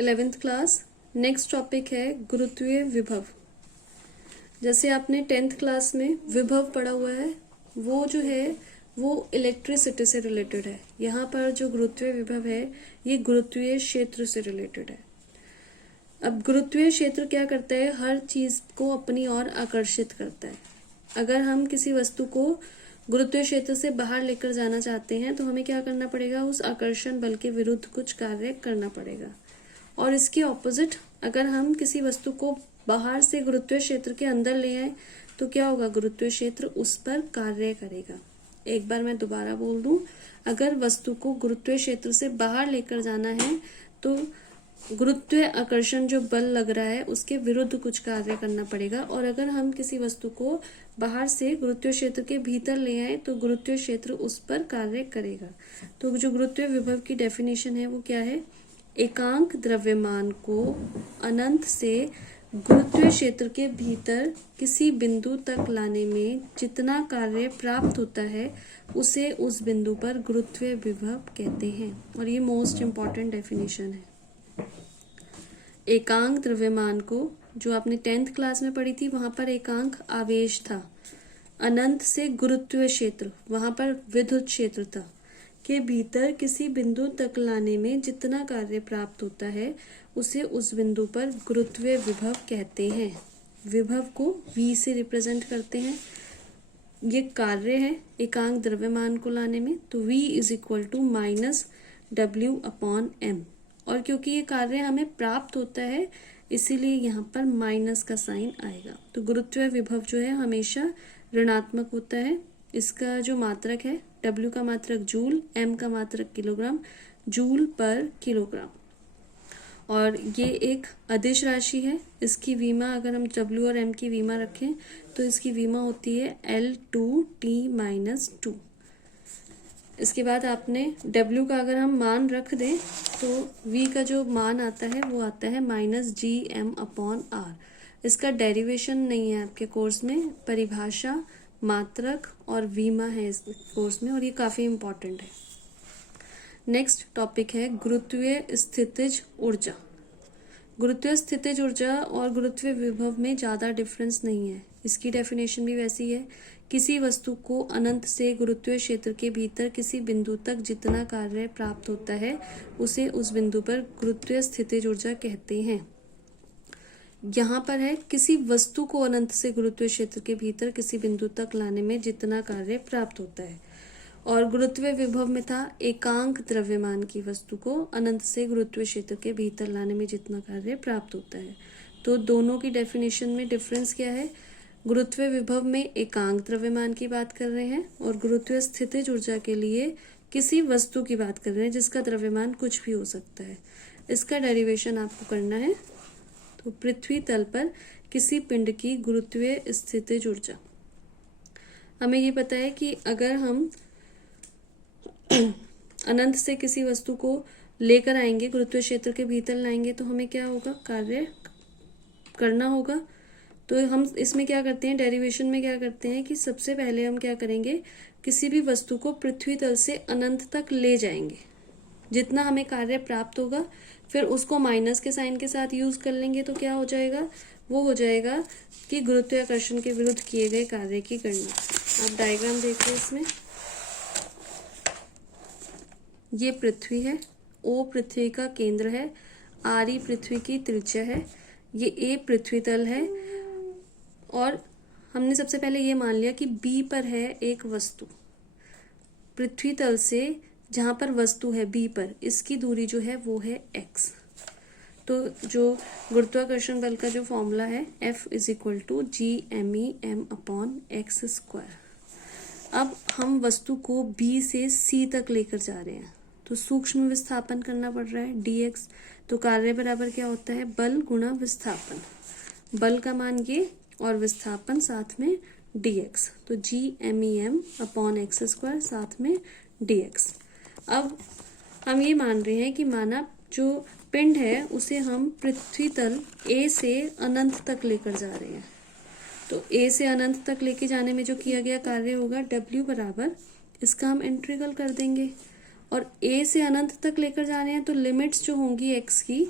11th class. Next topic है गुरुत्वीय विभव। जैसे आपने 10th क्लास में विभव पढ़ा हुआ है, वो जो है वो इलेक्ट्रिसिटी से रिलेटेड है। यहाँ पर जो गुरुत्वीय विभव है ये गुरुत्वीय क्षेत्र से रिलेटेड है। अब गुरुत्वीय क्षेत्र क्या करता है, हर चीज को अपनी ओर आकर्षित करता है। अगर हम किसी वस्तु को गुरुत्वीय क्षेत्र से बाहर लेकर जाना चाहते हैं तो हमें क्या करना पड़ेगा, उस आकर्षण बल के विरुद्ध कुछ कार्य करना पड़ेगा। और इसके ऑपोजिट, अगर हम किसी वस्तु को बाहर से गुरुत्वीय क्षेत्र के अंदर ले आए तो क्या होगा, गुरुत्वीय क्षेत्र उस पर कार्य करेगा। एक बार मैं दोबारा बोल दूं, अगर वस्तु को गुरुत्वीय क्षेत्र से बाहर लेकर जाना है तो गुरुत्वीय आकर्षण जो बल लग रहा है उसके विरुद्ध कुछ कार्य करना पड़ेगा। और अगर हम किसी वस्तु को बाहर से गुरुत्वीय क्षेत्र के भीतर ले आए तो गुरुत्वीय क्षेत्र उस पर कार्य करेगा। तो जो गुरुत्वीय विभव की डेफिनेशन है वो क्या है, एकांक द्रव्यमान को अनंत से गुरुत्वीय क्षेत्र के भीतर किसी बिंदु तक लाने में जितना कार्य प्राप्त होता है उसे उस बिंदु पर गुरुत्वीय विभव कहते हैं। और ये मोस्ट इंपॉर्टेंट डेफिनेशन है। एकांक द्रव्यमान को, जो आपने 10th क्लास में पढ़ी थी, वहां पर एकांक आवेश था, अनंत से गुरुत्वीय क्षेत्र, वहां पर विद्युत क्षेत्र था, के भीतर किसी बिंदु तक लाने में जितना कार्य प्राप्त होता है उसे उस बिंदु पर गुरुत्वीय विभव कहते हैं। विभव को V से रिप्रेजेंट करते हैं। ये कार्य है एकांक द्रव्यमान को लाने में, तो V is equal to minus W/m। और क्योंकि ये कार्य हमें प्राप्त होता है इसीलिए यहाँ पर माइनस का साइन आएगा। तो गुरुत्वीय विभव जो है हमेशा ऋणात्मक होता है। इसका जो मात्रक है, W का मात्रक जूल, M का मात्रक किलोग्राम, जूल पर किलोग्राम। और ये एक अदिश राशि है। इसकी विमा, अगर हम W और M की विमा रखें तो इसकी विमा होती है L2T-2। इसके बाद आपने W का अगर हम मान रख दें तो V का जो मान आता है वो आता है -Gm/r। इसका डेरिवेशन नहीं है आपके कोर्स में, परिभाषा, मात्रक और विमा है इस कोर्स में, और ये काफी इंपॉर्टेंट है। नेक्स्ट टॉपिक है गुरुत्वीय स्थितिज ऊर्जा। गुरुत्वीय स्थितिज ऊर्जा और गुरुत्वीय विभव में ज्यादा डिफरेंस नहीं है। इसकी डेफिनेशन भी वैसी है, किसी वस्तु को अनंत से गुरुत्वीय क्षेत्र के भीतर किसी बिंदु तक जितना कार्य प्राप्त होता है उसे उस बिंदु पर गुरुत्वीय स्थितिज ऊर्जा कहते हैं। यहाँ पर है किसी वस्तु को अनंत से गुरुत्वीय क्षेत्र के भीतर किसी बिंदु तक लाने में जितना कार्य प्राप्त होता है। और गुरुत्वीय विभव में था एकांक द्रव्यमान की वस्तु को अनंत से गुरुत्वीय क्षेत्र के भीतर लाने में जितना कार्य प्राप्त होता है। तो दोनों की डेफिनेशन में डिफरेंस क्या है, गुरुत्वीय विभव में एकांक द्रव्यमान की बात कर रहे हैं और गुरुत्वीय स्थितिज ऊर्जा के लिए किसी वस्तु की बात कर रहे हैं जिसका द्रव्यमान कुछ भी हो सकता है। इसका डेरिवेशन आपको करना है। तो पृथ्वी तल पर किसी पिंड की गुरुत्वीय स्थितिज ऊर्जा, हमें ये पता है कि अगर हम अनंत से किसी वस्तु को लेकर आएंगे, गुरुत्वीय क्षेत्र के भीतर लाएंगे तो हमें क्या होगा, कार्य करना होगा। तो हम इसमें क्या करते हैं, डेरिवेशन में क्या करते हैं कि सबसे पहले हम क्या करेंगे, किसी भी वस्तु को पृथ्वी तल से अनंत तक ले जाएंगे, जितना हमें कार्य प्राप्त होगा, फिर उसको माइनस के साइन के साथ यूज कर लेंगे तो क्या हो जाएगा, वो हो जाएगा कि गुरुत्वाकर्षण के विरुद्ध किए गए कार्य की गणना। आप डायग्राम देखिए, इसमें ये पृथ्वी है, O पृथ्वी का केंद्र है, RE पृथ्वी की त्रिज्या है, ये A पृथ्वी तल है। और हमने सबसे पहले ये मान लिया कि B पर है एक वस्तु, पृथ्वी तल से जहां पर वस्तु है B पर, इसकी दूरी जो है वो है x। तो जो गुरुत्वाकर्षण बल का जो फॉर्मूला है F is equal to Gmem/x²। अब हम वस्तु को B से C तक लेकर जा रहे हैं तो सूक्ष्म विस्थापन करना पड़ रहा है dx। तो कार्य बराबर क्या होता है, बल गुणा विस्थापन, बल का मान ये और विस्थापन साथ में dx, तो Gmem/x² साथ में dx। अब हम ये मान रहे हैं कि माना जो पिंड है उसे हम पृथ्वी तल A से अनंत तक लेकर जा रहे हैं। तो A से अनंत तक लेके जाने में जो किया गया कार्य होगा W बराबर, इसका हम इंटीग्रल कर देंगे। और A से अनंत तक लेकर जा रहे हैं तो लिमिट्स जो होंगी x की,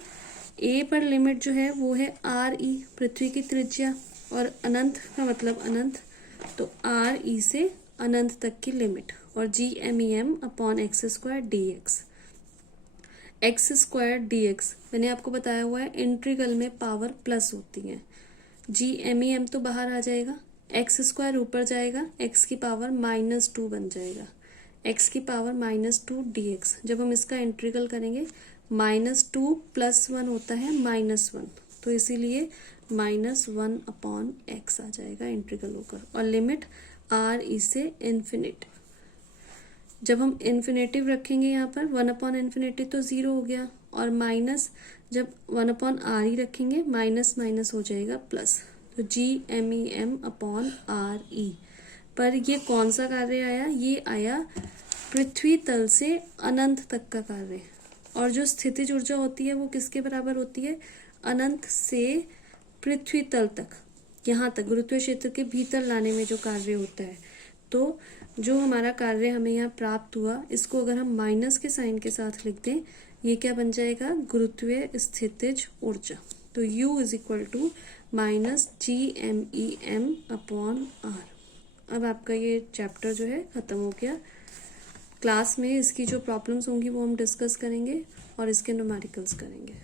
ए पर लिमिट जो है वो है आर ई, पृथ्वी की त्रिज्या, और अनंत का मतलब अनंत, तो आर ई से अनंत तक की लिमिट, और G M E M upon x square d x. X square d x मैंने आपको बताया हुआ है इंटीग्रल में पावर प्लस होती है। जी एम ई एम तो बाहर आ जाएगा, एक्स स्क्वायर ऊपर जाएगा, एक्स की पावर -2 बन जाएगा, एक्स की पावर -2 डी एक्स। जब हम इसका इंटीग्रल करेंगे -2 + 1 होता है -1, तो इसीलिए -1 अपॉन एक्स आ जाएगा इंटीग्रल होकर, और लिमिट आर ई से इन्फिनिट। जब हम इन्फिनेटिव रखेंगे यहाँ पर 1 अपॉन इन्फिनिटी तो 0 हो गया, और माइनस जब 1 अपॉन आर ई रखेंगे माइनस माइनस हो जाएगा प्लस, तो G M E M upon R E. पर ये कौन सा कार्य आया? ये आया पृथ्वी तल से अनंत तक का कार्य, और जो स्थितिज ऊर्जा होती है वो किसके बराबर होती है? अनंत से पृथ्वी तल तक, यहाँ तक गुरुत्वीय क्षेत्र के भीतर लाने में जो कार्य होता है। तो जो हमारा कार्य हमें यहाँ प्राप्त हुआ, इसको अगर हम माइनस के साइन के साथ लिख दें, ये क्या बन जाएगा? गुरुत्वीय स्थितिज ऊर्जा। तो U is equal to -GMEM upon R। अब आपका ये चैप्टर जो है खत्म हो गया। क्लास में इसकी जो प्रॉब्लम्स होंगी वो हम डिस्कस करेंगे और इसके न्यूमेरिकल्स करेंगे।